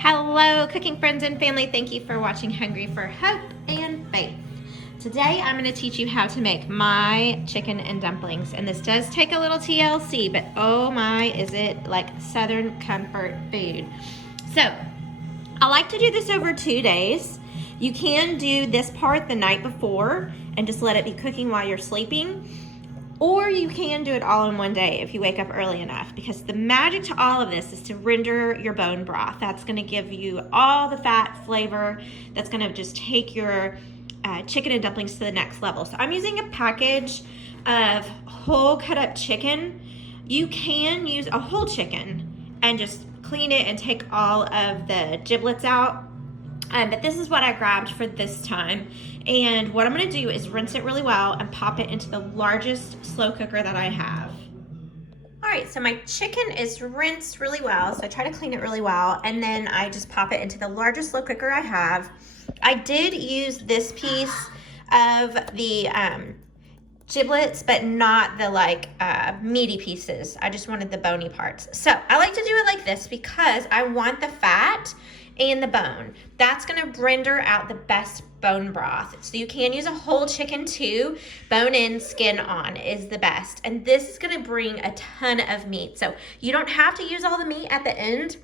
Hello, cooking friends and family. Thank you for watching Hungry for Hope and Faith. Today I'm going to teach you how to make my chicken and dumplings. And this does take a little TLC, but oh my, is it like Southern comfort food. So I like to do this over 2 days. You can do this part the night before and just let it be cooking while you're sleeping. Or you can do it all in one day if you wake up early enough, because the magic to all of this is to render your bone broth. That's going to give you all the fat flavor. That's going to just take your chicken and dumplings to the next level. So I'm using a package of whole cut up chicken. You can use a whole chicken and just clean it and take all of the giblets out. But this is what I grabbed for this time. And what I'm going to do is rinse it really well and pop it into the largest slow cooker that I have. All right, so my chicken is rinsed really well, so I try to clean it really well, and then I just pop it into the largest slow cooker I have. I did use this piece of the giblets, but not the meaty pieces. I just wanted the bony parts. So I like to do it like this because I want the fat and the bone. That's gonna render out the best bone broth. So you can use a whole chicken too. Bone in, skin on is the best. And this is gonna bring a ton of meat. So you don't have to use all the meat at the end.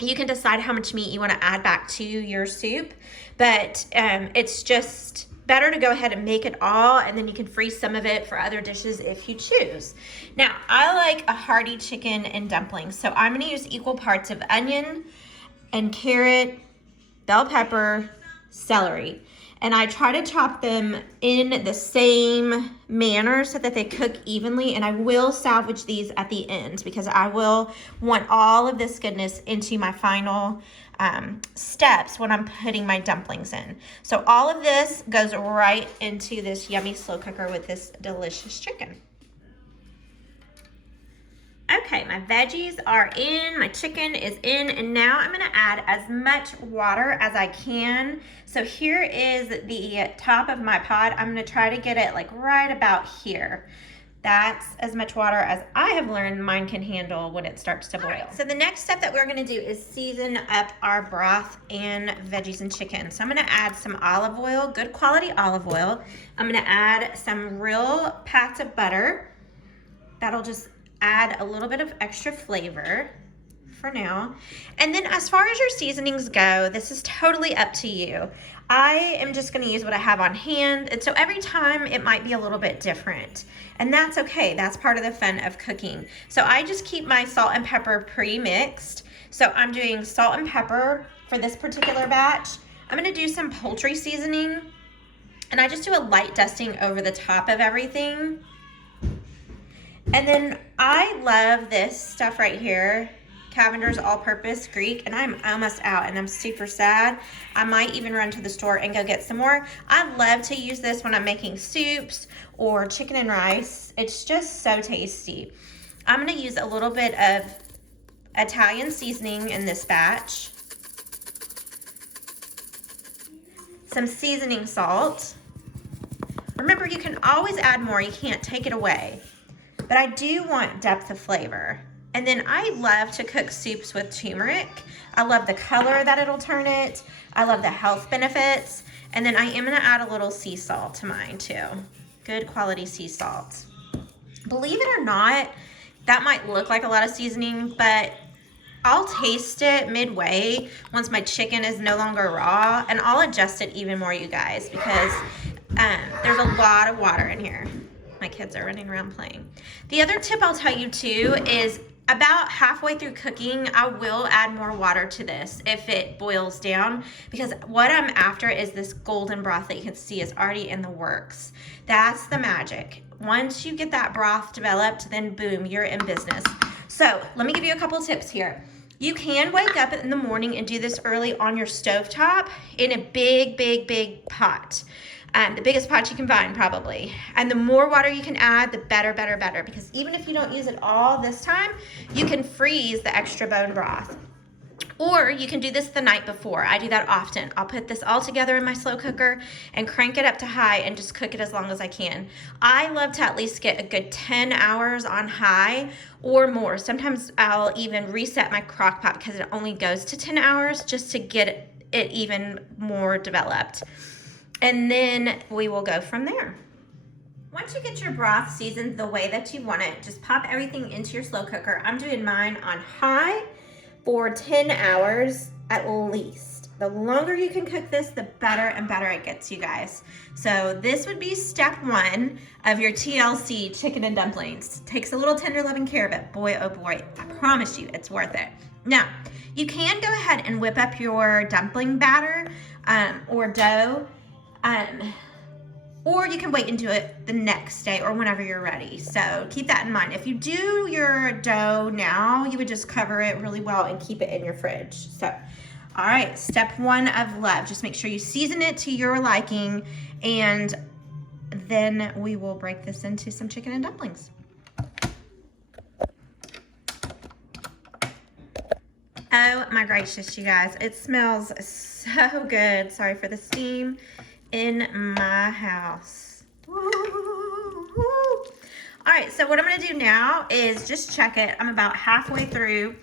You can decide how much meat you wanna add back to your soup, but it's just better to go ahead and make it all, and then you can freeze some of it for other dishes if you choose. Now, I like a hearty chicken and dumplings, so I'm gonna use equal parts of onion and carrot, bell pepper, celery. And I try to chop them in the same manner so that they cook evenly, and I will salvage these at the end because I will want all of this goodness into my final steps when I'm putting my dumplings in. So all of this goes right into this yummy slow cooker with this delicious chicken. Okay, my veggies are in, my chicken is in, and now I'm gonna add as much water as I can. So here is the top of my pot. I'm gonna try to get it like right about here. That's as much water as I have learned mine can handle when it starts to boil. Right, so the next step that we're gonna do is season up our broth and veggies and chicken. So I'm gonna add some olive oil, good quality olive oil. I'm gonna add some real pats of butter. That'll just add a little bit of extra flavor for now. And then as far as your seasonings go, this is totally up to you. I am just gonna use what I have on hand, and so every time it might be a little bit different, and that's okay. That's part of the fun of cooking. So I just keep my salt and pepper pre-mixed. So I'm doing salt and pepper for this particular batch. I'm gonna do some poultry seasoning, and I just do a light dusting over the top of everything. And then I love this stuff right here, Cavender's All-Purpose Greek, and I'm almost out and I'm super sad. I might even run to the store and go get some more. I love to use this when I'm making soups or chicken and rice. It's just so tasty. I'm gonna use a little bit of Italian seasoning in this batch, some seasoning salt. Remember, you can always add more, you can't take it away. But I do want depth of flavor. And then I love to cook soups with turmeric. I love the color that it'll turn it. I love the health benefits. And then I am gonna add a little sea salt to mine too. Good quality sea salt. Believe it or not, that might look like a lot of seasoning, but I'll taste it midway once my chicken is no longer raw, and I'll adjust it even more, you guys, because there's a lot of water in here. My kids are running around playing. The other tip I'll tell you too is about halfway through cooking, I will add more water to this if it boils down, because what I'm after is this golden broth that you can see is already in the works. That's the magic. Once you get that broth developed, then boom, you're in business. So let me give you a couple tips here. You can wake up in the morning and do this early on your stovetop in a big pot. The biggest pot you can find probably. And the more water you can add, the better, because even if you don't use it all this time, you can freeze the extra bone broth. Or you can do this the night before. I do that often. I'll put this all together in my slow cooker and crank it up to high and just cook it as long as I can. I love to at least get a good 10 hours on high or more. Sometimes I'll even reset my crock pot because it only goes to 10 hours just to get it even more developed. And then we will go from there. Once you get your broth seasoned the way that you want it, just pop everything into your slow cooker. I'm doing mine on high for 10 hours at least. The longer you can cook this, the better and better it gets, you guys. So this would be step 1 of your TLC chicken and dumplings. Takes a little tender loving care of it. Boy, oh boy, I promise you it's worth it. Now, you can go ahead and whip up your dumpling batter or dough, or you can wait and do it the next day or whenever you're ready. So keep that in mind. If you do your dough now, you would just cover it really well and keep it in your fridge. So, all right, step 1 of love. Just make sure you season it to your liking, and then we will break this into some chicken and dumplings. Oh my gracious, you guys. It smells so good. Sorry for the steam in my house. Woo-hoo-hoo. All right, so what I'm gonna do now is just check it. I'm about halfway through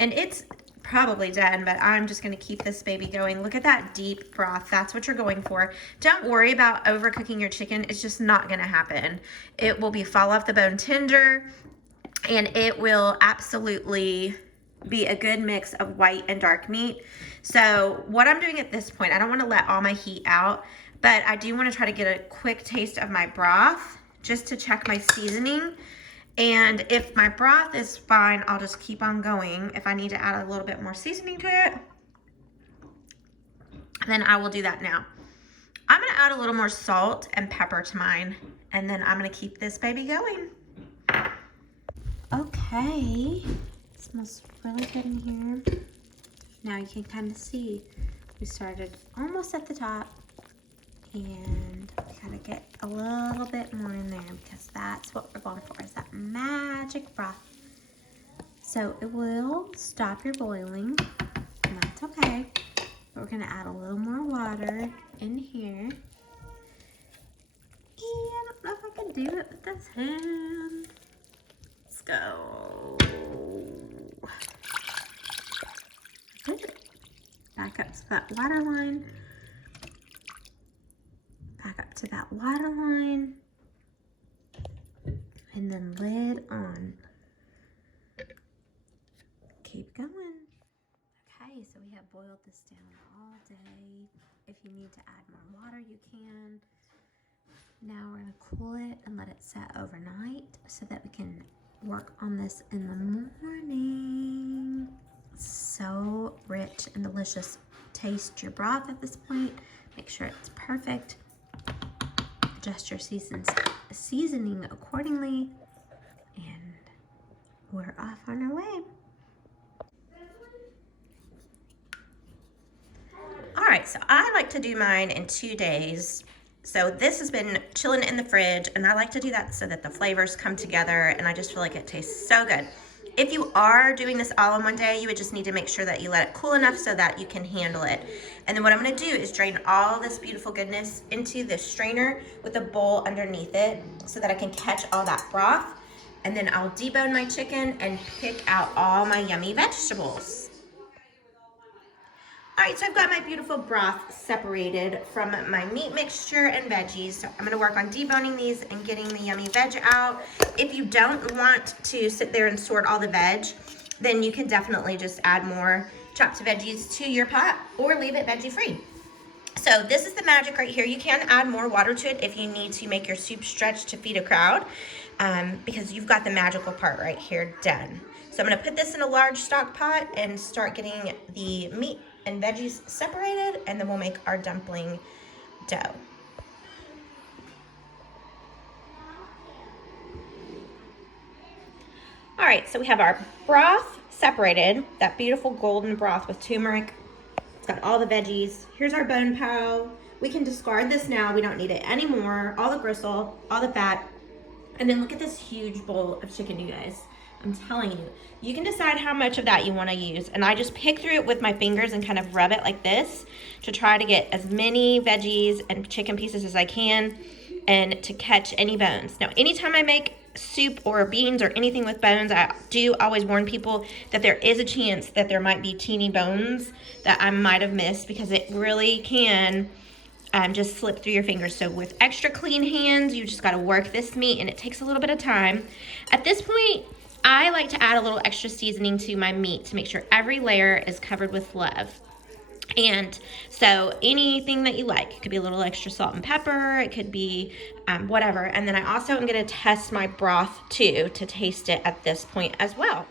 and it's probably done, but I'm just gonna keep this baby going. Look at that deep broth. That's what you're going for. Don't worry about overcooking your chicken. It's just not gonna happen. It will be fall off the bone tender, and it will absolutely be a good mix of white and dark meat. So what I'm doing at this point, I don't want to let all my heat out, but I do want to try to get a quick taste of my broth just to check my seasoning. And if my broth is fine, I'll just keep on going. If I need to add a little bit more seasoning to it, then I will do that now. I'm going to add a little more salt and pepper to mine, and then I'm going to keep this baby going. Okay. Smells really good in here. Now you can kind of see we started almost at the top, and we gotta get a little bit more in there because that's what we're going for, is that magic broth. So it will stop your boiling, and that's okay. But we're gonna add a little more water in here. And I don't know if I can do it with this hand. Let's go. Good. Back up to that water line. Back up to that water line. And then lid on. Keep going. Okay, so we have boiled this down all day. If you need to add more water, you can. Now we're gonna cool it and let it set overnight so that we can work on this in the morning. So rich and delicious. Taste your broth at this point. Make sure it's perfect. Adjust your seasoning accordingly, and we're off on our way. All right, so I like to do mine in 2 days. So this has been chilling in the fridge, and I like to do that so that the flavors come together, and I just feel like it tastes so good. If you are doing this all in one day, you would just need to make sure that you let it cool enough so that you can handle it. And then what I'm gonna do is drain all this beautiful goodness into this strainer with a bowl underneath it so that I can catch all that broth. And then I'll debone my chicken and pick out all my yummy vegetables. All right, so I've got my beautiful broth separated from my meat mixture and veggies. So I'm gonna work on deboning these and getting the yummy veg out. If you don't want to sit there and sort all the veg, then you can definitely just add more chopped veggies to your pot or leave it veggie free. So this is the magic right here. You can add more water to it if you need to make your soup stretch to feed a crowd, because you've got the magical part right here done. So I'm gonna put this in a large stock pot and start getting the meat and veggies separated, and then we'll make our dumpling dough. All right, so we have our broth separated, that beautiful golden broth with turmeric. It's got all the veggies. Here's our bone paw. We can discard this now. We don't need it anymore. All the gristle, all the fat. And then look at this huge bowl of chicken, you guys. I'm telling you, you can decide how much of that you want to use. And I just pick through it with my fingers and kind of rub it like this to try to get as many veggies and chicken pieces as I can and to catch any bones. Now, anytime I make soup or beans or anything with bones, I do always warn people that there is a chance that there might be teeny bones that I might have missed, because it really can just slip through your fingers. So with extra clean hands, you just got to work this meat, and it takes a little bit of time. At this point, I like to add a little extra seasoning to my meat to make sure every layer is covered with love. And so anything that you like, it could be a little extra salt and pepper, it could be whatever. And then I also am going to test my broth too to taste it at this point as well.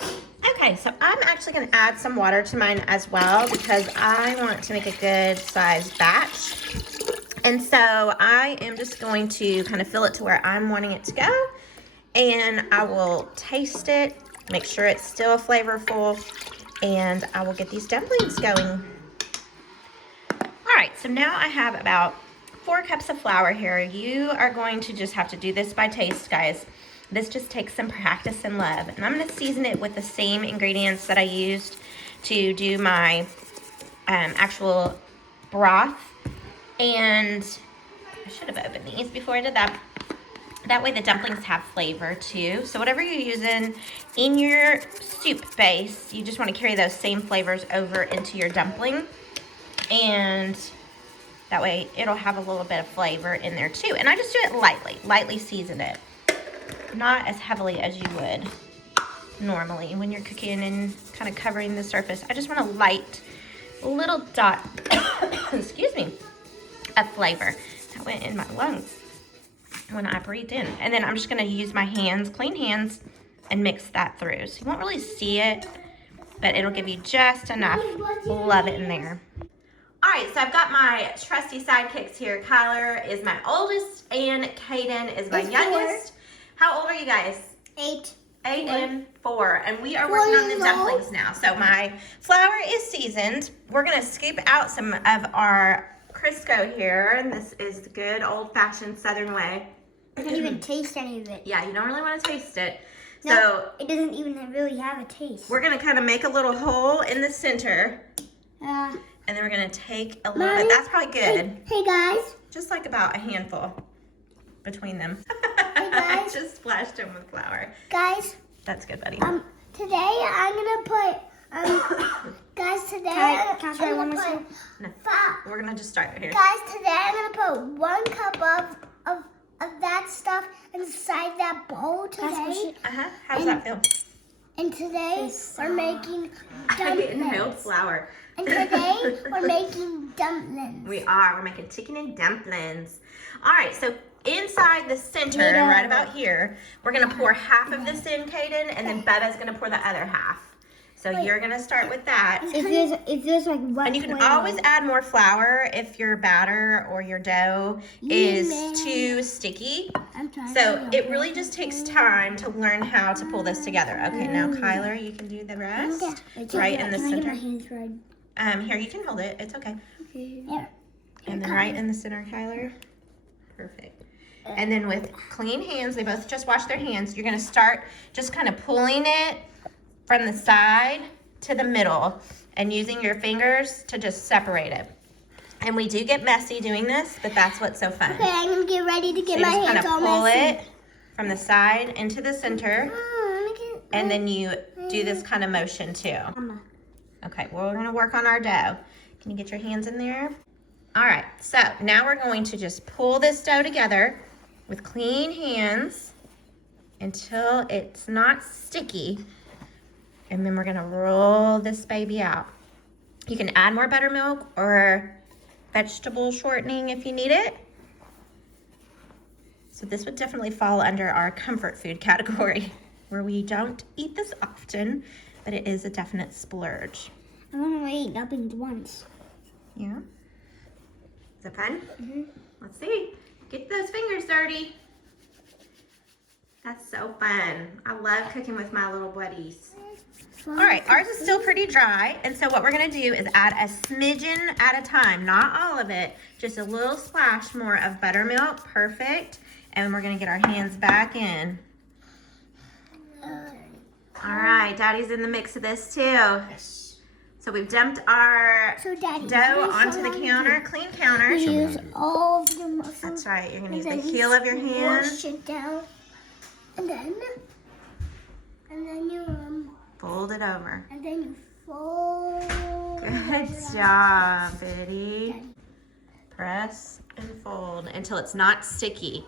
Okay, so I'm actually going to add some water to mine as well, because I want to make a good sized batch. And so I am just going to kind of fill it to where I'm wanting it to go. And I will taste it, make sure it's still flavorful, and I will get these dumplings going. All right, so now I have about 4 cups of flour here. You are going to just have to do this by taste, guys. This just takes some practice and love. And I'm going to season it with the same ingredients that I used to do my actual broth. And I should have opened these before I did that. That way the dumplings have flavor too. So whatever you're using in your soup base, you just want to carry those same flavors over into your dumpling. And that way it'll have a little bit of flavor in there too. And I just do it lightly season it. Not as heavily as you would normally when you're cooking and kind of covering the surface. I just want a light little dot, excuse me, of flavor. That went in my lungs when I breathed in. And then I'm just going to use my hands, clean hands, and mix that through. So you won't really see it, but it'll give you just enough love it in there. All right, so I've got my trusty sidekicks here. Kyler is my oldest, and Kaden is my youngest. How old are you guys? 8. 8 and 4. And we are working on the dumplings now. So my flour is seasoned. We're going to scoop out some of our Crisco here, and this is the good old-fashioned Southern way. I don't even taste any of it. Yeah, you don't really want to taste it. No, so it doesn't even really have a taste. We're going to kind of make a little hole in the center, and then we're going to take a little bit. That's probably good. Hey guys. Just like about a handful between them. Hey guys. I just splashed them with flour. Guys. That's good, buddy. Today I'm gonna put guys, today I'm gonna put No, we're gonna just start right here. Guys, today I'm gonna put 1 cup of that stuff inside that bowl today. How does that feel? And today we're making I inhaled dumplings. flour. And today we're making dumplings. We are. We're making chicken and dumplings. All right, so inside the center, right about here, we're going to pour half of this in, Kaden, and then Bubba's going to pour the other half. So you're going to start with that. If there's like one, and you can always add more flour if your batter or your dough is too sticky. So it really just takes time to learn how to pull this together. Okay, now Kyler, you can do the rest. Right in the center. Here, you can hold it. It's okay. Yeah. And then right in the center, Kyler. Perfect. And then with clean hands, they both just wash their hands. You're going to start just kind of pulling it from the side to the middle and using your fingers to just separate it. And we do get messy doing this, but that's what's so fun. Okay, I'm going to get ready to get my hands all messy. Kind of pull it from the side into the center, and then you do this kind of motion too. Okay, well, we're going to work on our dough. Can you get your hands in there? All right, so now we're going to just pull this dough together with clean hands until it's not sticky. And then we're going to roll this baby out. You can add more buttermilk or vegetable shortening if you need it. So this would definitely fall under our comfort food category, where we don't eat this often, but it is a definite splurge. I've only eaten dumplings once. Yeah? Is it fun? Mm-hmm. Let's see. Get those fingers dirty. That's so fun. I love cooking with my little buddies. All right, ours is still pretty dry, and so what we're gonna do is add a smidgen at a time, not all of it, just a little splash more of buttermilk, perfect, and we're gonna get our hands back in. All right, Daddy's in the mix of this too. Yes. So we've dumped our Daddy, dough here's onto the what I'm counter, doing. clean counter. You use all of the muscles. That's right, you're gonna use and the then heel of your hand. Wash it down, and then you Fold it over. and then you fold. Good job, Biddy. Press and fold until it's not sticky.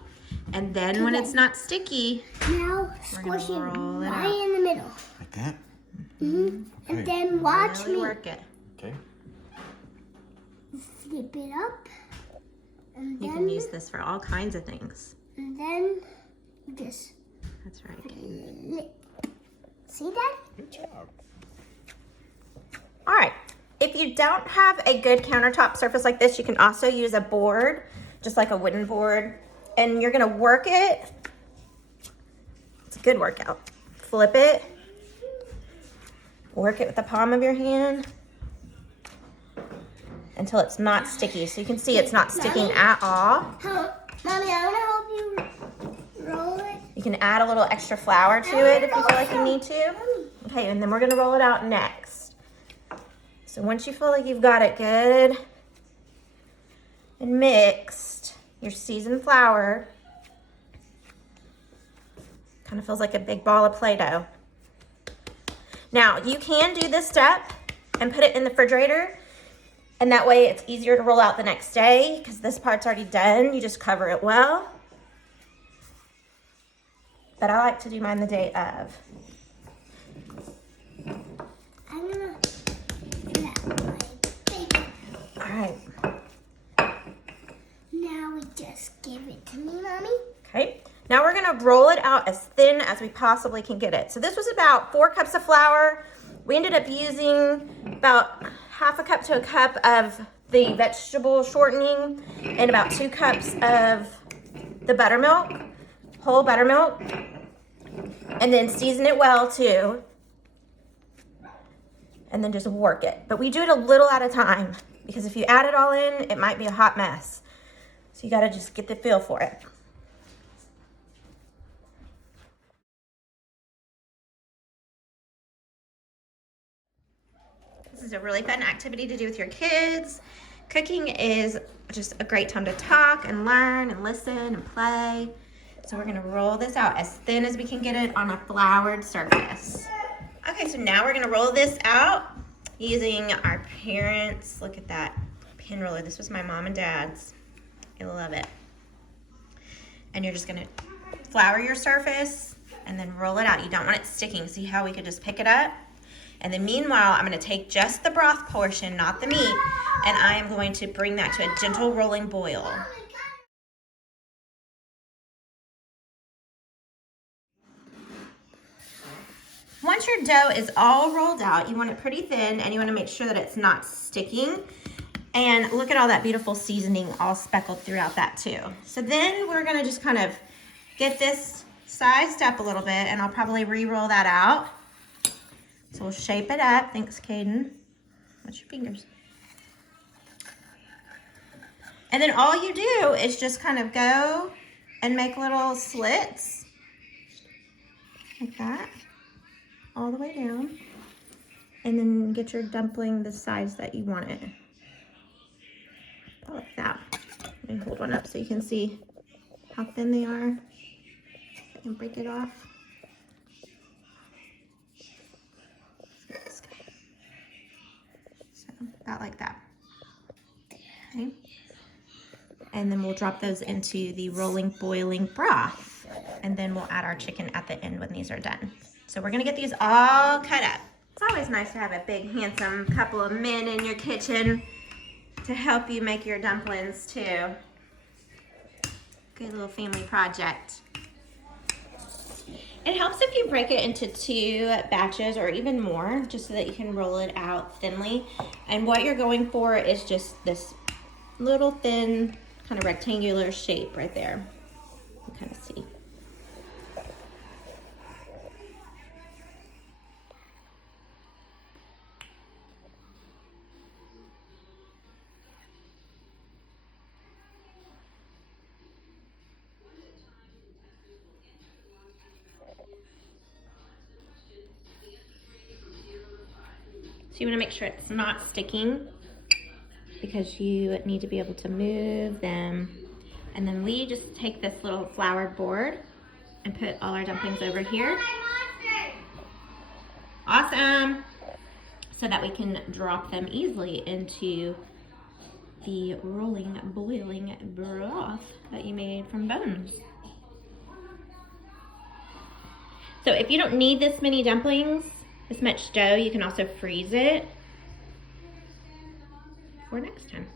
And then when it's not sticky, Now we're gonna squish it roll it right out. in the middle. Like that? And Okay. then watch really me work it. Okay. flip it up, and You then can use this for all kinds of things. and then this. That's right. See that? Good job. All right. If you don't have a good countertop surface like this, you can also use a board, just like a wooden board, and you're gonna work it. It's a good workout. Flip it. Work it with the palm of your hand until it's not sticky. So you can see it's not sticking at all. Mommy, I want to help you roll it. You can add a little extra flour to it if you feel like you need to. Okay, and then we're gonna roll it out next. So once you feel like you've got it good and mixed, your seasoned flour kind of feels like a big ball of Play-Doh. Now, you can do this step and put it in the refrigerator, and that way it's easier to roll out the next day because this part's already done. You just cover it well. But I like to do mine the day of. I'm gonna wrap my bacon. All right. Now we just give it to me, Mommy. Okay. Now we're gonna roll it out as thin as we possibly can get it. So this was about 4 cups of flour. We ended up using about half a cup to a cup of the vegetable shortening and about 2 cups of the buttermilk, whole buttermilk, and then season it well too. And then just work it. But we do it a little at a time because if you add it all in, it might be a hot mess. So you gotta just get the feel for it. This is a really fun activity to do with your kids. Cooking is just a great time to talk and learn and listen and play. So we're gonna roll this out as thin as we can get it on a floured surface. Okay, so now we're gonna roll this out using our parents', look at that pin roller. This was my mom and dad's. You'll love it. And you're just gonna flour your surface and then roll it out. You don't want it sticking. See how we could just pick it up? And then meanwhile, I'm gonna take just the broth portion, not the meat, and I am going to bring that to a gentle rolling boil. Once your dough is all rolled out, you want it pretty thin and you wanna make sure that it's not sticking. And look at all that beautiful seasoning all speckled throughout that too. So then we're gonna just kind of get this sized up a little bit, and I'll probably re-roll that out. So we'll shape it up. Thanks, Caden. Watch your fingers. And then all you do is just kind of go and make little slits like that, all the way down. And then get your dumpling the size that you want it. About like that. Let me hold one up so you can see how thin they are. I can break it off. So about like that. Okay. And then we'll drop those into the rolling boiling broth. And then we'll add our chicken at the end when these are done. So we're gonna get these all cut up. It's always nice to have a big, handsome couple of men in your kitchen to help you make your dumplings too. Good little family project. It helps if you break it into 2 batches or even more, just so that you can roll it out thinly. And what you're going for is just this little thin kind of rectangular shape right there. You can kind of see. you want to make sure it's not sticking because you need to be able to move them. And then we just take this little floured board and put all our dumplings over here. Awesome! So that we can drop them easily into the rolling, boiling broth that you made from bones. So if you don't need this many dumplings, this much dough, you can also freeze it for next time.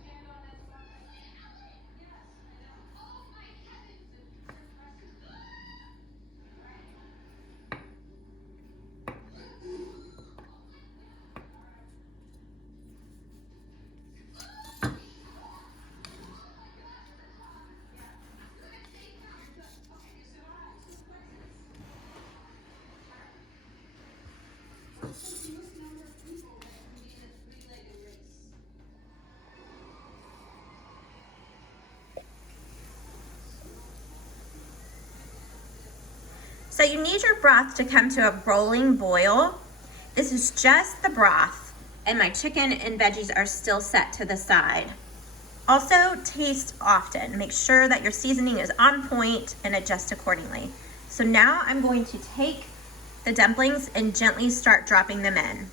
So you need your broth to come to a rolling boil. This is just the broth, and my chicken and veggies are still set to the side. Also, taste often. Make sure that your seasoning is on point and adjust accordingly. So now I'm going to take the dumplings and gently start dropping them in.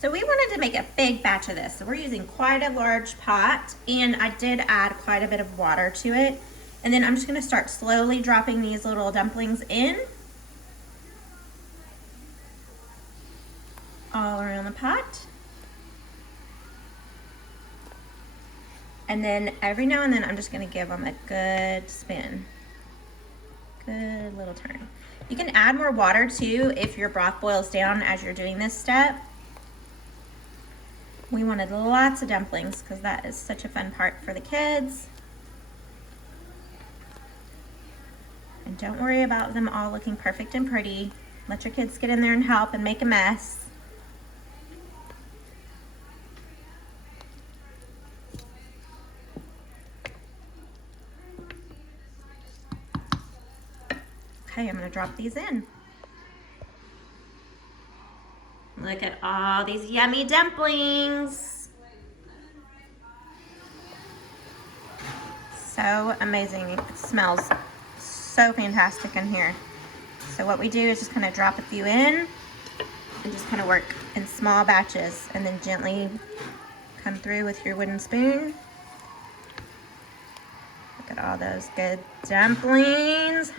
So we wanted to make a big batch of this. So we're using quite a large pot, and I did add quite a bit of water to it. And then I'm just gonna start slowly dropping these little dumplings in all around the pot. And then every now and then I'm just gonna give them a good spin. Good little turn. You can add more water too if your broth boils down as you're doing this step. We wanted lots of dumplings because that is such a fun part for the kids. And don't worry about them all looking perfect and pretty. Let your kids get in there and help and make a mess. Okay, I'm gonna drop these in. Look at all these yummy dumplings. So amazing, it smells so fantastic in here. So what we do is just kind of drop a few in and just kind of work in small batches and then gently come through with your wooden spoon. Look at all those good dumplings.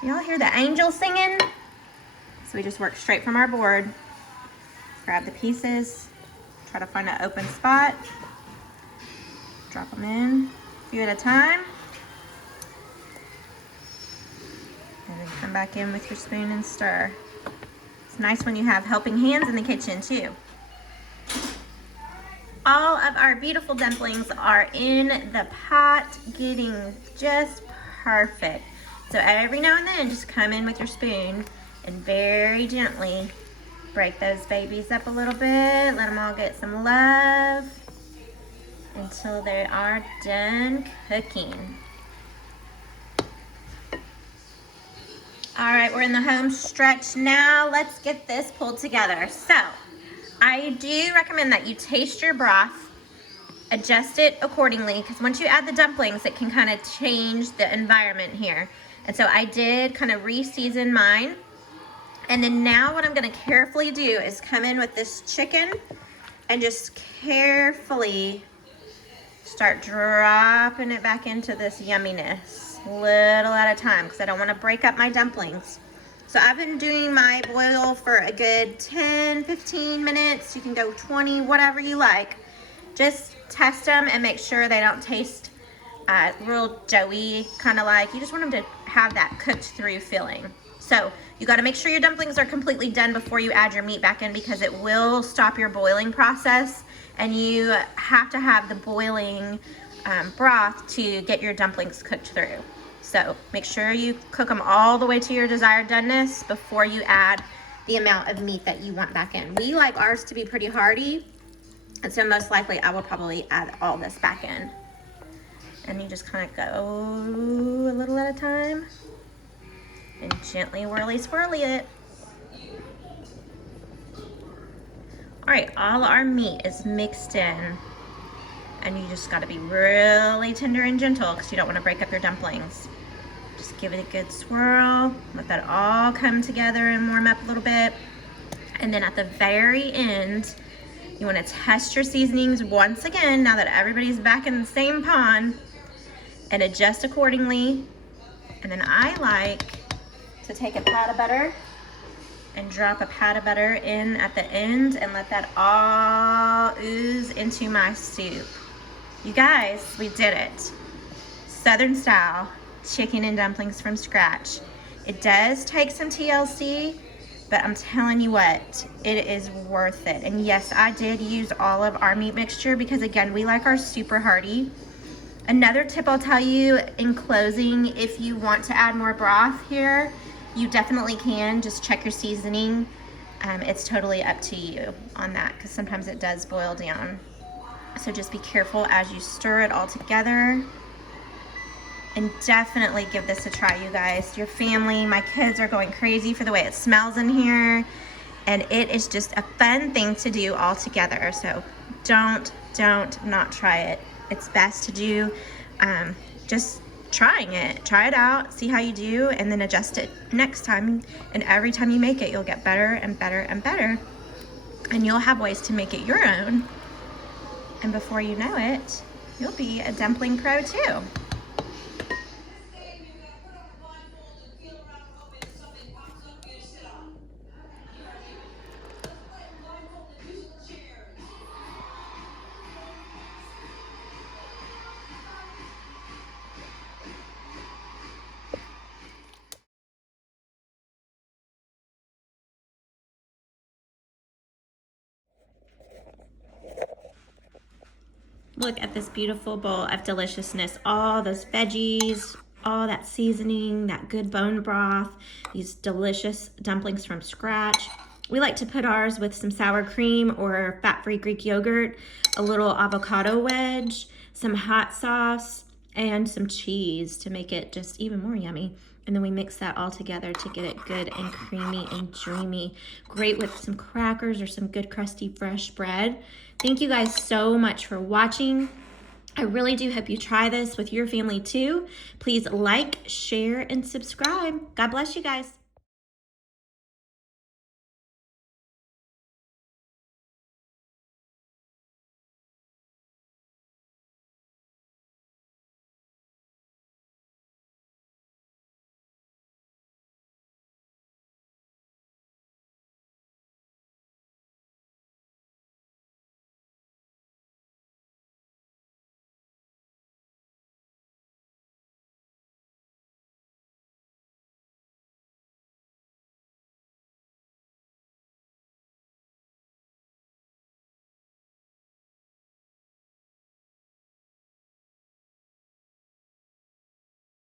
Do y'all hear the angels singing? So we just work straight from our board. Grab the pieces, try to find an open spot, drop them in a few at a time. And then come back in with your spoon and stir. It's nice when you have helping hands in the kitchen too. All of our beautiful dumplings are in the pot, getting just perfect. So every now and then, just come in with your spoon and very gently break those babies up a little bit. Let them all get some love until they are done cooking. All right, we're in the home stretch now. Let's get this pulled together. So I do recommend that you taste your broth, adjust it accordingly, because once you add the dumplings, it can kind of change the environment here. And so I did kind of re-season mine. And then now what I'm gonna carefully do is come in with this chicken and just carefully start dropping it back into this yumminess. Little at a time, because I don't want to break up my dumplings. So I've been doing my boil for a good 10-15 minutes. You can go 20, whatever you like. Just test them and make sure they don't taste real doughy, kind of like. You just want them to have that cooked through feeling. So you got to make sure your dumplings are completely done before you add your meat back in, because it will stop your boiling process, and you have to have the boiling broth to get your dumplings cooked through. So make sure you cook them all the way to your desired doneness before you add the amount of meat that you want back in. We like ours to be pretty hearty, and so most likely I will probably add all this back in. And you just kind of go a little at a time and gently whirly swirly it. All right, all our meat is mixed in, and you just gotta be really tender and gentle because you don't wanna break up your dumplings. Just give it a good swirl, let that all come together and warm up a little bit. And then at the very end, you wanna test your seasonings once again, now that everybody's back in the same pond, and adjust accordingly. And then I like to take a pat of butter and drop a pat of butter in at the end and let that all ooze into my soup. You guys, we did it. Southern style chicken and dumplings from scratch. It does take some TLC, but I'm telling you what, it is worth it. And yes, I did use all of our meat mixture because again, we like our super hearty. Another tip I'll tell you in closing, if you want to add more broth here, you definitely can. Just check your seasoning. It's totally up to you on that because sometimes it does boil down. So just be careful as you stir it all together. And definitely give this a try, you guys. Your family, my kids are going crazy for the way it smells in here. And it is just a fun thing to do all together. So don't not try it. It's best to do just trying it. Try it out, see how you do, and then adjust it next time. And every time you make it, you'll get better and better and better. And you'll have ways to make it your own. And before you know it, you'll be a dumpling pro too. Look at this beautiful bowl of deliciousness. All those veggies, all that seasoning, that good bone broth, these delicious dumplings from scratch. We like to put ours with some sour cream or fat-free Greek yogurt, a little avocado wedge, some hot sauce, and some cheese to make it just even more yummy. And then we mix that all together to get it good and creamy and dreamy. Great with some crackers or some good crusty fresh bread. Thank you guys so much for watching. I really do hope you try this with your family too. Please like, share, and subscribe. God bless you guys.